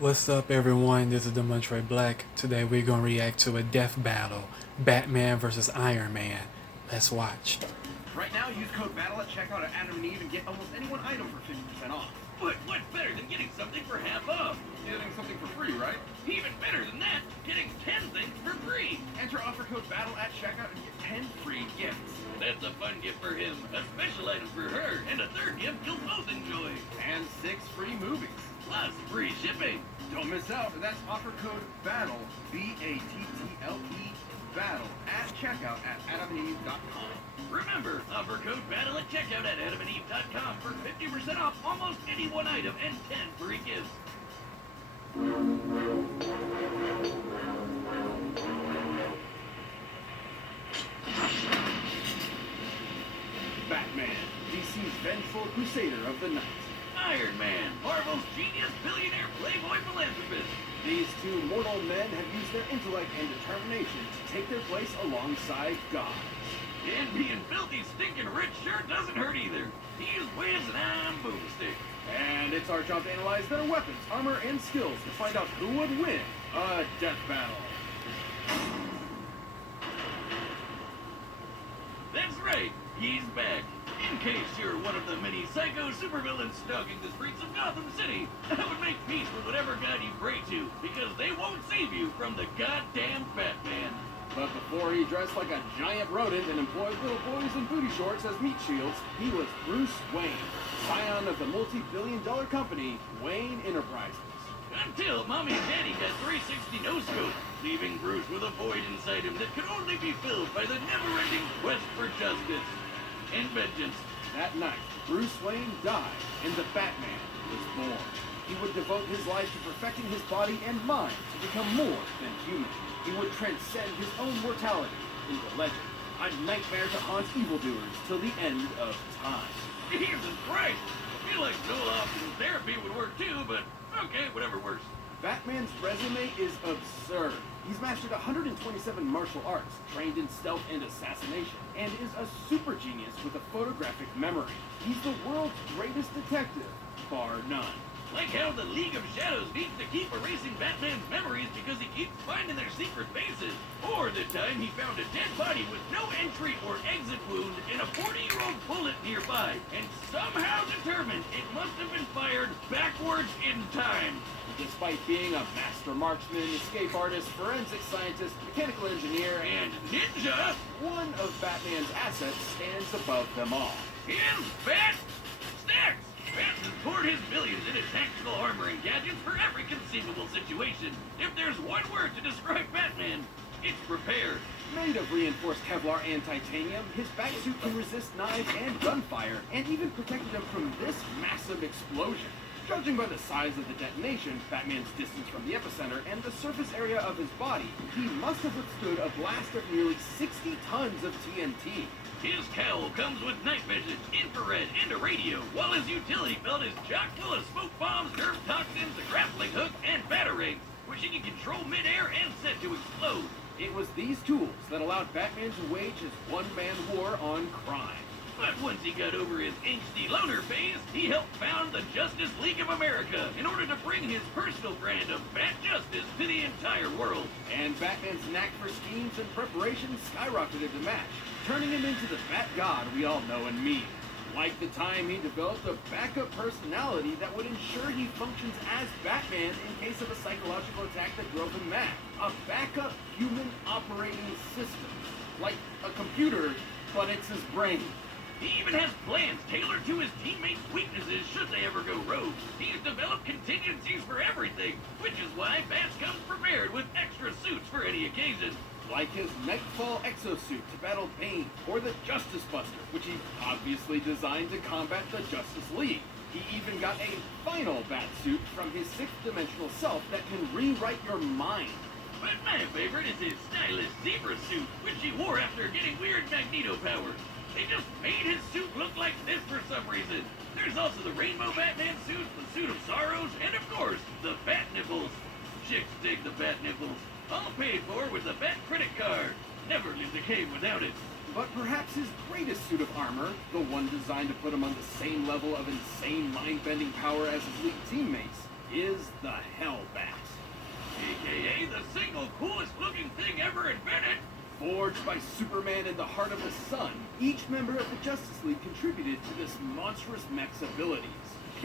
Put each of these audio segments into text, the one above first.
What's up, everyone? This is Demontre Black. Today we're gonna react to a death battle: Batman versus Iron Man. Let's watch. Right now, use code BATTLE at checkout at Adam and Eve and get almost any one item for 50% off. But what's better than getting something for half off? Getting something for free, right? Even better than that, getting 10 things for free. Enter offer code BATTLE at checkout and get 10 free gifts. That's a fun gift for him, a special item for her, and a third gift you'll both enjoy. And 6 free movies. Plus free shipping. Don't miss out. That's offer code BATTLE, BATTLE, BATTLE, at checkout at adamandeve.com. Remember, offer code BATTLE at checkout at adamandeve.com for 50% off almost any one item and 10 free gifts. Batman, DC's vengeful crusader of the night. Iron Man, Marvel's genius billionaire playboy philanthropist. These two mortal men have used their intellect and determination to take their place alongside God. And being filthy, stinking rich sure doesn't hurt either. He's Wiz and I'm Boomstick. And it's our job to analyze their weapons, armor, and skills to find out who would win a death battle. That's right, he's back. In case you're one of the many psycho supervillains stalking the streets of Gotham City, I would make peace with whatever god you pray to, because they won't save you from the goddamn Batman. But before he dressed like a giant rodent and employed little boys in booty shorts as meat shields, he was Bruce Wayne, scion of the multi-billion-dollar company Wayne Enterprises. Until Mommy and Daddy got 360 no-scope, leaving Bruce with a void inside him that could only be filled by the never-ending quest for justice and vengeance. That night, Bruce Wayne died, and the Batman was born. He would devote his life to perfecting his body and mind to become more than human. He would transcend his own mortality into legend, a nightmare to haunt evildoers till the end of time. Jesus Christ! I feel like Joel Austin's therapy would work too, but okay, whatever works. Batman's resume is absurd. He's mastered 127 martial arts, trained in stealth and assassination, and is a super genius with a photographic memory. He's the world's greatest detective, bar none. Like how the League of Shadows needs to keep erasing Batman's memories because he keeps finding their secret bases. Or the time he found a dead body with no entry or exit wound and a 40-year-old bullet nearby, and somehow determined it must have been fired backwards in time. Despite being a master marksman, escape artist, forensic scientist, mechanical engineer, And ninja one of Batman's assets stands above them all. is Bat Stacks. Bat has poured his billions into tactical armor and gadgets for every conceivable situation. If there's one word to describe Batman, it's prepared. Made of reinforced Kevlar and titanium, his Batsuit can resist knives and gunfire, and even protected him from this massive explosion. Judging by the size of the detonation, Batman's distance from the epicenter, and the surface area of his body, he must have withstood a blast of nearly 60 tons of TNT. His cowl comes with night vision, infrared, and a radio, while his utility belt is chock full of smoke bombs, nerve toxins, a grappling hook, and batarangs, which he can control midair and set to explode. It was these tools that allowed Batman to wage his one-man war on crime. But once he got over his angsty loner phase, he helped found the Justice League of America in order to bring his personal brand of Bat Justice to the entire world. And Batman's knack for schemes and preparation skyrocketed to match, turning him into the Bat God we all know and meet. Like the time he developed a backup personality that would ensure he functions as Batman in case of a psychological attack that drove him mad. A backup human operating system. Like a computer, but it's his brain. He even has plans tailored to his teammates' weaknesses should they ever go rogue. He's developed contingencies for everything, which is why Bats comes prepared with extra suits for any occasion. Like his Nightfall exosuit to battle Bane, or the Justice Buster, which he obviously designed to combat the Justice League. He even got a final Batsuit from his sixth-dimensional self that can rewrite your mind. But my favorite is his stylish zebra suit, which he wore after getting weird Magneto powers. They just made his suit look like this for some reason. There's also the Rainbow Batman suit, the Suit of Sorrows, and of course, the Bat Nipples. Chicks dig the Bat Nipples. All paid for with the Bat credit card. Never lived a cave without it. But perhaps his greatest suit of armor, the one designed to put him on the same level of insane mind-bending power as his league teammates, is the Hellbat. thing ever invented. Forged by Superman in the heart of the sun, each member of the Justice League contributed to this monstrous mech's abilities.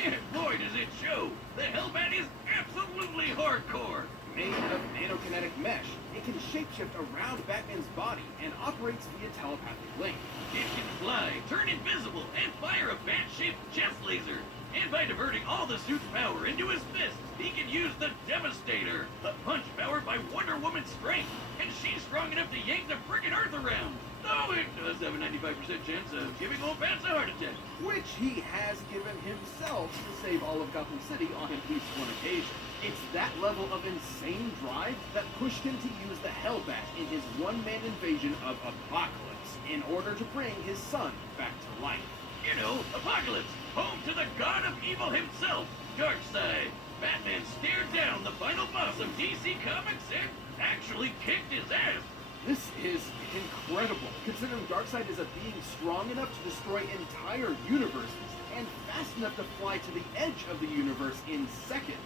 And boy, does it show! The Hellbat is absolutely hardcore! Made of nanokinetic mesh, it can shapeshift around Batman's body and operates via telepathic link. It can fly, turn invisible, and fire a bat-shaped chest laser. And by diverting all the suit's power into his fists, he can use the Devastator, a punch powered by Wonder Woman's strength. And she's strong enough to yank the frickin' Earth around. Though it does have a 95% chance of giving old bats a heart attack. Which he has given himself to save all of Gotham City on at least one occasion. It's that level of insane drive that pushed him to use the Hellbat in his one-man invasion of Apocalypse in order to bring his son back to life. You know, Apocalypse, home to the god of evil himself, Darkseid. Batman stared down the final boss of DC Comics and actually kicked his ass. This is incredible, considering Darkseid is a being strong enough to destroy entire universes and fast enough to fly to the edge of the universe in seconds.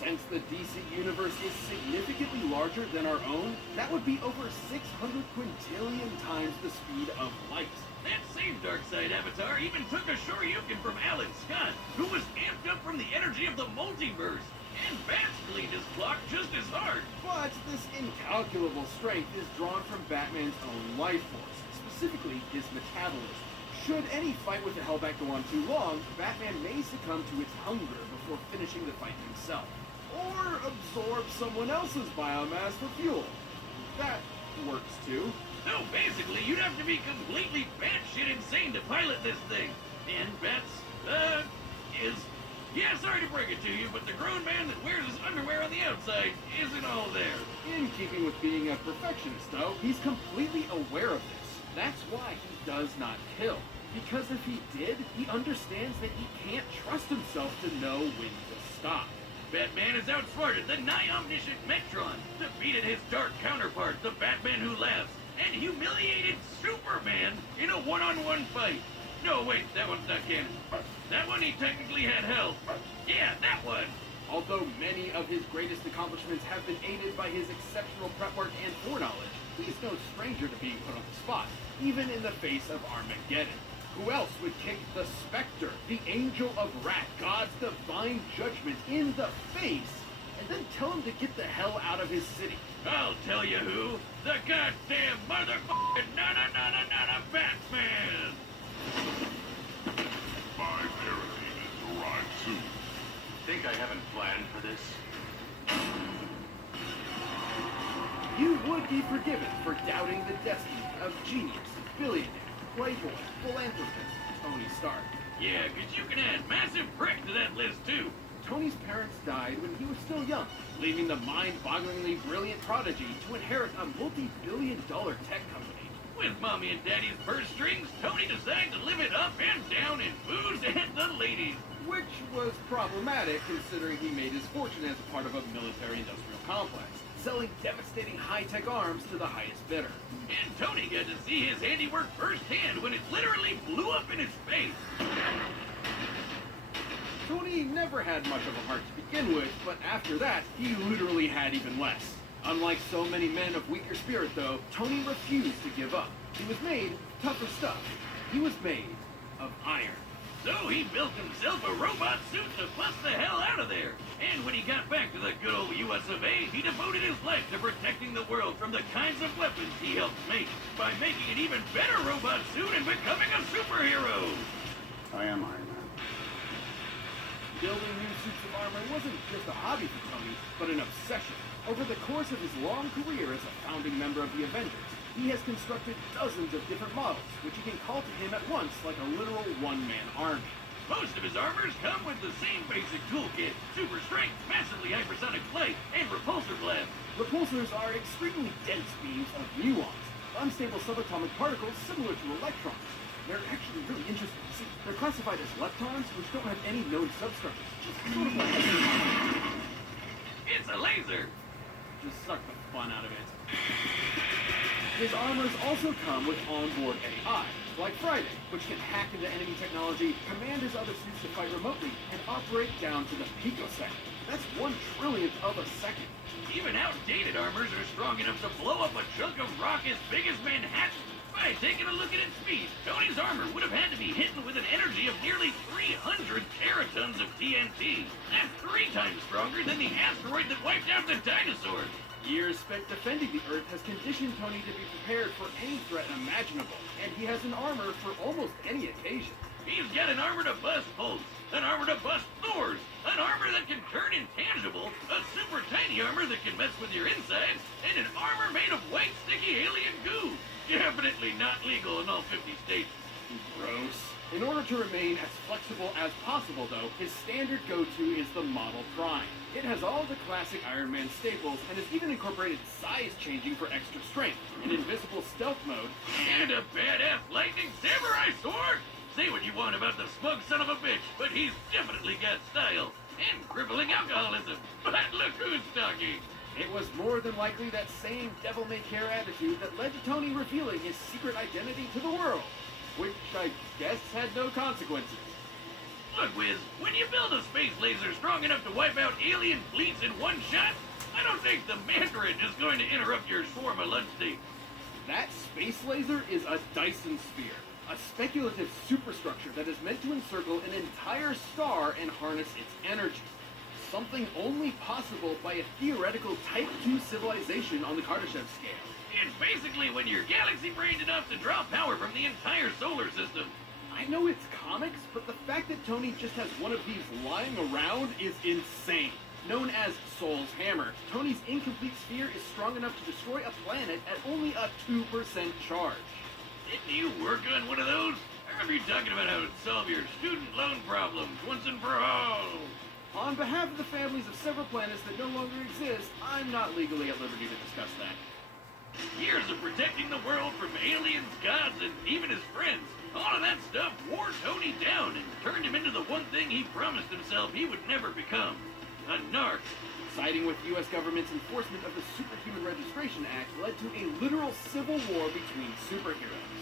Since the DC universe is significantly larger than our own, that would be over 600 quintillion times the speed of light. That same Darkseid avatar even took a Shoryuken from Alan Scott, who was amped up from the energy of the multiverse. And bats cleaned his block just as hard. But this incalculable strength is drawn from Batman's own life force, specifically his metabolism. Should any fight with the Hellbat go on too long, Batman may succumb to its hunger before finishing the fight himself. Or absorb someone else's biomass for fuel. That works too. So basically, you'd have to be completely batshit insane to pilot this thing. And yeah, sorry to break it to you, but the grown man that wears his underwear on the outside isn't all there. In keeping with being a perfectionist, though, he's completely aware of this. That's why he does not kill. Because if he did, he understands that he can't trust himself to know when to stop. Batman has outsmarted the nigh-omniscient Metron, defeated his dark counterpart, the Batman Who Laughs, and humiliated Superman in a one-on-one fight. No, wait, that one's not canon. That one he technically had held. Yeah, that one! Although many of his greatest accomplishments have been aided by his exceptional prep work and foreknowledge, he's no stranger to being put on the spot, even in the face of Armageddon. Who else would kick the Spectre, the Angel of Wrath, God's divine judgment, in the face, and then tell him to get the hell out of his city? I'll tell you who. The goddamn motherfucking na-na-na-na-na Batman! My parakeet arrive soon. Think I haven't planned for this? You would be forgiven for doubting the destiny of genius, billionaire, playboy, philanthropist, Tony Stark. Yeah, 'cause you can add massive prick to that list, too. Tony's parents died when he was still young, leaving the mind-bogglingly brilliant prodigy to inherit a multi-billion-dollar tech company. With mommy and daddy's purse strings, Tony decided to live it up and down in booze and the ladies. Which was problematic considering he made his fortune as a part of a military-industrial complex, selling devastating high-tech arms to the highest bidder. And Tony got to see his handiwork firsthand when it literally blew up in his face. Tony never had much of a heart to begin with, but after that, he literally had even less. Unlike so many men of weaker spirit, though, Tony refused to give up. He was made of tougher stuff. He was made of iron. So he built himself a robot suit to bust the hell out of there. And when he got back to the good old US of A, he devoted his life to protecting the world from the kinds of weapons he helped make, by making an even better robot suit and becoming a superhero. I am Iron Man. Building new suits of armor wasn't just a hobby for Tony, but an obsession. Over the course of his long career as a founding member of the Avengers, he has constructed dozens of different models, which he can call to him at once like a literal one-man army. Most of his armors come with the same basic toolkit: super strength, massively hypersonic flight, and repulsor blast. Repulsors are extremely dense beams of muons, unstable subatomic particles similar to electrons. They're actually really interesting. See, they're classified as leptons, which don't have any known substructures. Just sort of like It's a laser! just suck the fun out of it. His armors also come with onboard AI, like Friday, which can hack into enemy technology, command his other suits to fight remotely, and operate down to the picosecond. That's 1/trillionth of a second. Even outdated armors are strong enough to blow up a chunk of rock as big as Manhattan. By taking a look at its speed, Tony's armor would have had to be hidden with an energy of nearly 300 teratons of TNT. That's 3 times stronger than the asteroid that wiped out the dinosaurs. Years spent defending the Earth has conditioned Tony to be prepared for any threat imaginable, and he has an armor for almost any occasion. He's got an armor to bust bolts, an armor to bust Thors, an armor that can turn intangible, a super tiny armor that can mess with your insides, and an armor made of white sticky alien goo. Definitely not legal in all 50 states. Gross. In order to remain as flexible as possible, though, his standard go-to is the Model Prime. It has all the classic Iron Man staples and has even incorporated size changing for extra strength, an invisible stealth mode, And a badass lightning samurai sword! Say what you want about the smug son of a bitch, but he's definitely got style. And crippling alcoholism. But look who's talking. It was more than likely that same devil-may-care attitude that led to Tony revealing his secret identity to the world, which I guess had no consequences. Look, Wiz, when you build a space laser strong enough to wipe out alien fleets in one shot, I don't think the Mandarin is going to interrupt your shawarma lunch date. That space laser is a Dyson sphere, a speculative superstructure that is meant to encircle an entire star and harness its energy. Something only possible by a theoretical Type 2 civilization on the Kardashev scale. It's basically when you're galaxy-brained enough to draw power from the entire solar system. I know it's comics, but the fact that Tony just has one of these lying around is insane. Known as Soul's Hammer, Tony's incomplete sphere is strong enough to destroy a planet at only a 2% charge. Didn't you work on one of those? I remember you talking about how it'd solve your student loan problems once and for all. On behalf of the families of several planets that no longer exist, I'm not legally at liberty to discuss that. Years of protecting the world from aliens, gods, and even his friends. All of that stuff wore Tony down and turned him into the one thing he promised himself he would never become. A narc. Siding with U.S. government's enforcement of the Superhuman Registration Act led to a literal civil war between superheroes.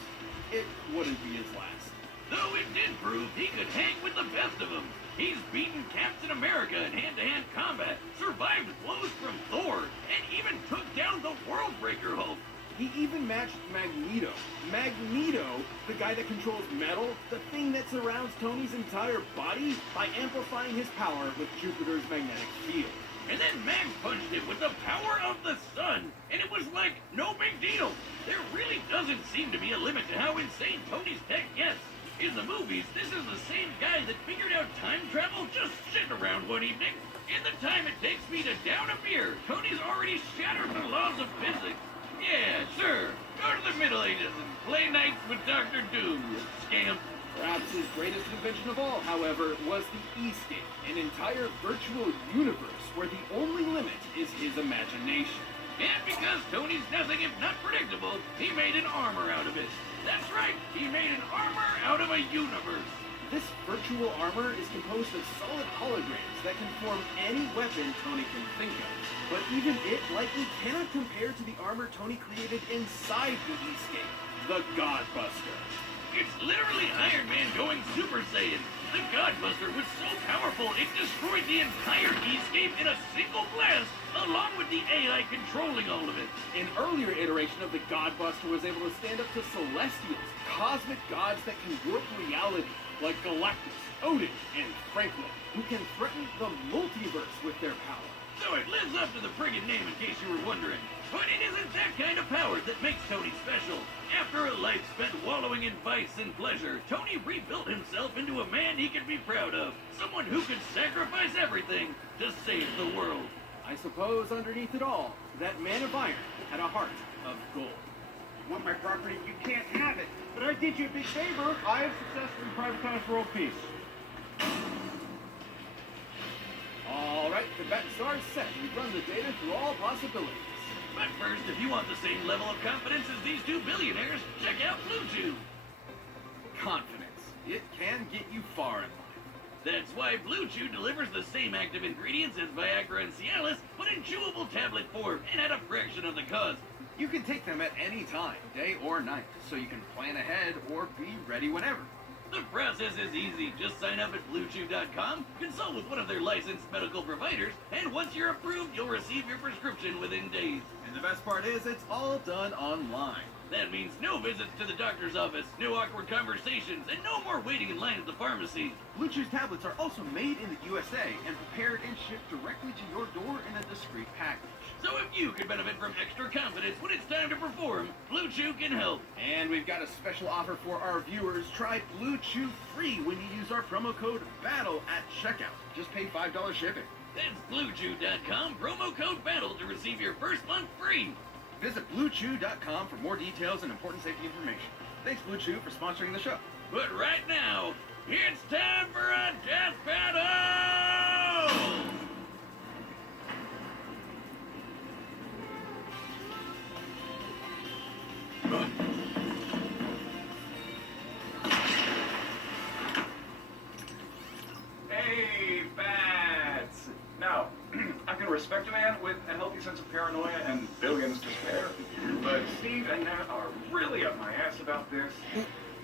It wouldn't be his last. Though it did prove he could hang with the best of them. He's beaten Captain America in hand-to-hand combat, survived blows from Thor, and even took down the Worldbreaker Hulk. He even matched Magneto. Magneto, the guy that controls metal, the thing that surrounds Tony's entire body, by amplifying his power with Jupiter's magnetic field. And then Mag punched him with the power of the sun, and it was like, no big deal. There really doesn't seem to be a limit to how insane Tony's tech gets. In the movies, this is the same guy that figured out time travel just sitting around one evening. In the time it takes me to down a beer, Tony's already shattered the laws of physics. Yeah, sure. Go to the Middle Ages and play nights with Dr. Doom, you scamp. Perhaps his greatest invention of all, however, was the E-Scape, an entire virtual universe where the only limit is his imagination. And because Tony's nothing if not predictable, he made an armor out of it. That's right, he made an armor out of a universe. This virtual armor is composed of solid holograms that can form any weapon Tony can think of. But even it likely cannot compare to the armor Tony created inside the E-Scape, the Godbuster. It's literally Iron Man going Super Saiyan. The Godbuster was so powerful it destroyed the entire E-Scape in a single blast, along with the AI controlling all of it. An earlier iteration of the Godbuster was able to stand up to Celestials, cosmic gods that can warp reality, like Galactus, Odin, and Franklin, who can threaten the multiverse with their power. So it lives up to the friggin' name in case you were wondering. But it isn't that kind of power that makes Tony special. After a life spent wallowing in vice and pleasure, Tony rebuilt himself into a man he could be proud of. Someone who could sacrifice everything to save the world. I suppose underneath it all, that man of iron had a heart of gold. Want my property? You can't have it. But I did you a big favor. I have successfully privatized world peace. All right, the Batstar is set. We run the data through all possibilities. But first, if you want the same level of confidence as these two billionaires, check out BlueChew. Confidence. It can get you far in life. That's why BlueChew delivers the same active ingredients as Viagra and Cialis, but in chewable tablet form and at a fraction of the cost. You can take them at any time, day or night, so you can plan ahead or be ready whenever. The process is easy. Just sign up at BlueChew.com, consult with one of their licensed medical providers, and once you're approved, you'll receive your prescription within days. And the best part is, it's all done online. That means no visits to the doctor's office, no awkward conversations, and no more waiting in line at the pharmacy. Blue Chew's tablets are also made in the USA and prepared and shipped directly to your door in a discreet package. So if you could benefit from extra confidence when it's time to perform, Blue Chew can help. And we've got a special offer for our viewers. Try Blue Chew free when you use our promo code BATTLE at checkout. Just pay $5 shipping. That's BlueChew.com, promo code BATTLE to receive your first month free. Visit BlueChew.com for more details and important safety information. Thanks, Blue Chew, for sponsoring the show. But right now, it's time for a death battle! Hey, Bats! Now, I can respect a man with a healthy sense of paranoia and billions to spare, but Steve and Nat are really up my ass about this.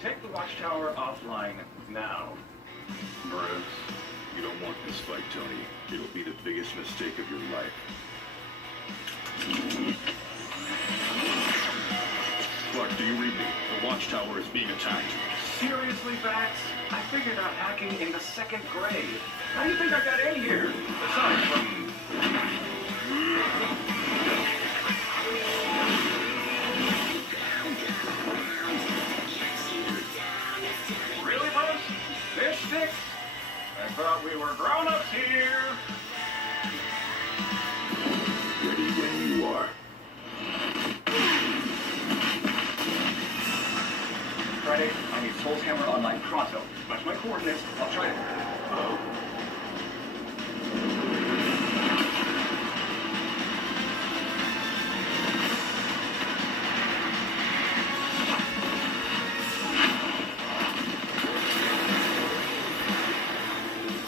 Take the Watchtower offline now. Perhaps you don't want this fight, Tony. It'll be the biggest mistake of your life. Clark, do you read me? The Watchtower is being attacked. Seriously, Bats? I figured out hacking in the 2nd grade. How do you think I got in here? Aside from... Really, boss? This sticks? I thought we were grown-ups here. Ready when you are. Friday, I need Soul's Hammer online pronto. Match my coordinates. I'll try it. Oh.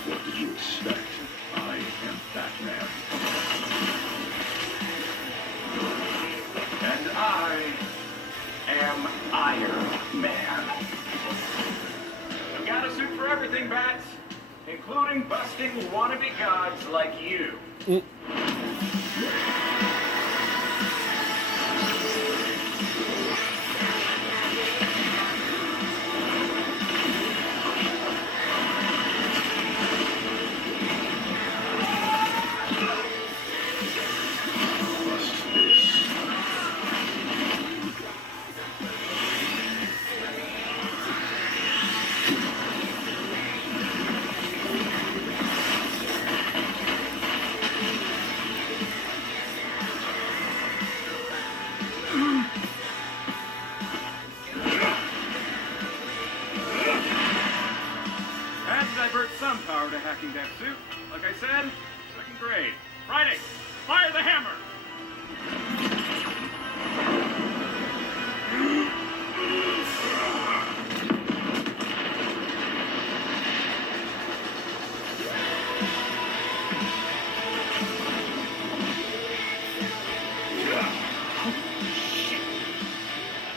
What did you expect? I am Batman. And I am Iron Man. I've got a suit for everything, Bats, including busting wannabe gods like you. Bust this. Had to divert some power to hacking that suit. Like I said, 2nd grade. Friday, fire the hammer!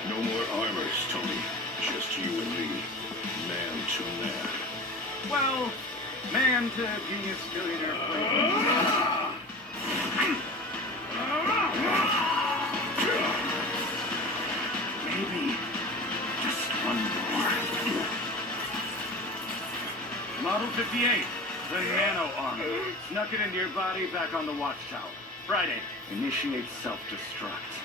No more armors, Tony. Just you and me. Man to man. Well, man to genius billionaire. Maybe just one more. Model 58, the nano armor. Snuck it into your body back on the Watchtower. Friday, initiate self-destruct.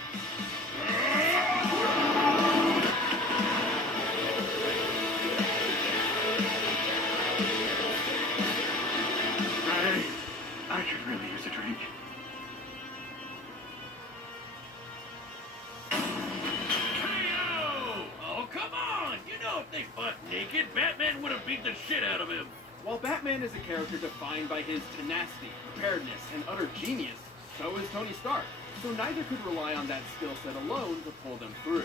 Friday, I could really use a drink. Hey-o! Oh, come on! You know if they fought naked, Batman would have beat the shit out of him. While Batman is a character defined by his tenacity, preparedness, and utter genius, so is Tony Stark. So neither could rely on that skill set alone to pull them through.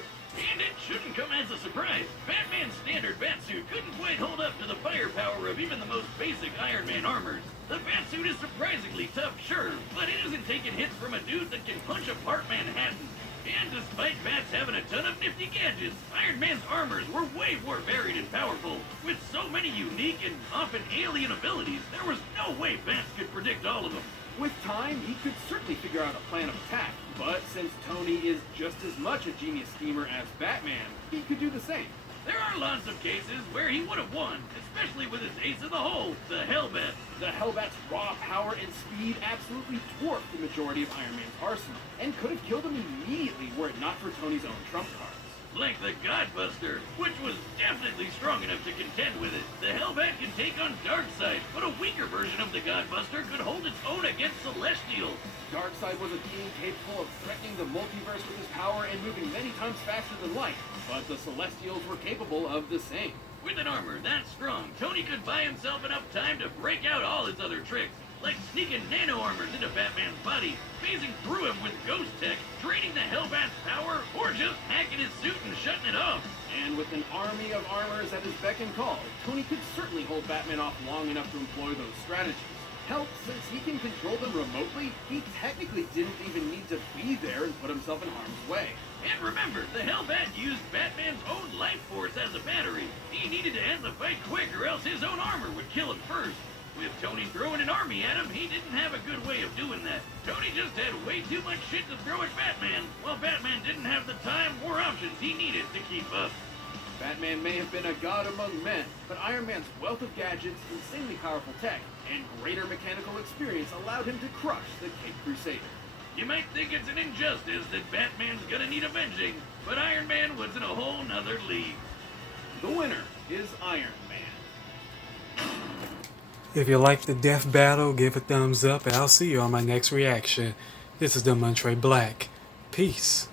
And it shouldn't come as a surprise. Batman's standard Batsuit couldn't quite hold up to the firepower of even the most basic Iron Man armors. The Batsuit is surprisingly tough, sure, but it isn't taking hits from a dude that can punch apart Manhattan. And despite Bats having a ton of nifty gadgets, Iron Man's armors were way more varied and powerful. With so many unique and often alien abilities, there was no way Bats could predict all of them. With time, he could certainly figure out a plan of attack, but since Tony is just as much a genius schemer as Batman, he could do the same. There are lots of cases where he would have won, especially with his ace in the hole, the Hellbat. The Hellbat's raw power and speed absolutely dwarfed the majority of Iron Man's arsenal, and could have killed him immediately were it not for Tony's own trump cards. Like the Godbuster, which was definitely strong enough to contend with it. The Hellbat can take on Darkseid, but a weaker version of the Godbuster could hold its own against Celestials. Darkseid was a being capable of threatening the multiverse with his power and moving many times faster than light, but the Celestials were capable of the same. With an armor that strong, Tony could buy himself enough time to break out all his other tricks, like sneaking nano armors into Batman's body, phasing through him with ghost tech, draining the Hellbat's power, or just hacking his suit and shutting it off. And with an army of armors at his beck and call, Tony could certainly hold Batman off long enough to employ those strategies. Hell, since he can control them remotely, he technically didn't even need to be there and put himself in harm's way. And remember, the Hellbat used Batman's own life force as a battery. He needed to end the fight quick or else his own armor would kill him first. With Tony throwing an army at him, he didn't have a good way of doing that. Tony just had way too much shit to throw at Batman, while Batman didn't have the time or options he needed to keep up. Batman may have been a god among men, but Iron Man's wealth of gadgets, insanely powerful tech, and greater mechanical experience allowed him to crush the Caped Crusader. You might think it's an injustice that Batman's gonna need avenging, but Iron Man was in a whole nother league. The winner is Iron Man. If you like the death battle, give a thumbs up and I'll see you on my next reaction. This is the Montre Black. Peace.